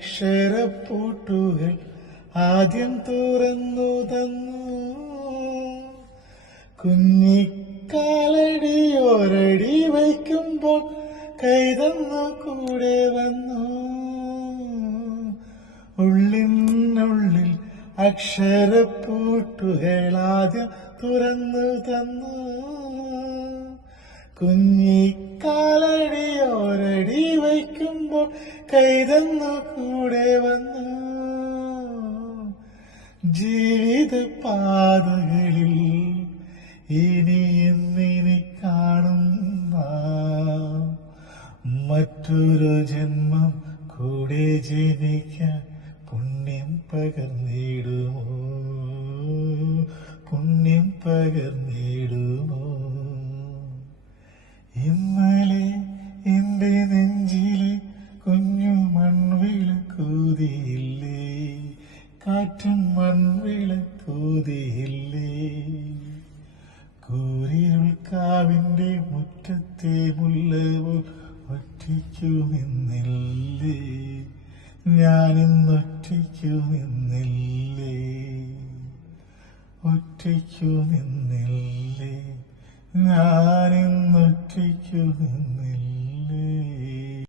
അക്ഷരപ്പൂട്ടുകൾ ആദ്യം തുറന്നു തന്നു. കുഞ്ഞിക്കാലടി ഒരടി വയ്ക്കുമ്പോൾ കൈതന്നു കൂടെ വന്നു. ഉള്ളിനുള്ളിൽ അക്ഷരപ്പൂട്ടുകൾ ആദ്യം തുറന്നു തന്നു. കുഞ്ഞിക്കാലടി ഒരടി വയ്ക്കുമ്പോൾ കൈതന്നു കൂടെ വന്നു. ജീവിത പാതകളിൽ ഇനി എന്നിനി കാണുന്ന മറ്റൊരു ജന്മം കൂടെ ജനിക്കാൻ പുണ്യം പകർന്നിടുമോ, പുണ്യം പകർന്നിടുമോ. ഇന്നലെ എന്റെ നെഞ്ചിലെ കുഞ്ഞു മൺവിളക്കൂതിയില്ലേ, കാറ്റും മൺവിളക്കൂതിയില്ലേ. കൂരിരുൾക്കാവിന്റെ മുറ്റത്തെ മുല്ലപോൽ ഒറ്റയ്ക്കു നിന്നില്ലേ, ഞാനിന്നൊറ്റയ്ക്കു നിന്നില്ലേ, ഒറ്റയ്ക്കു നിന്നില്ലേ, ഞാനിന്നൊറ്റയ്ക്കു നിന്നില്ലേ.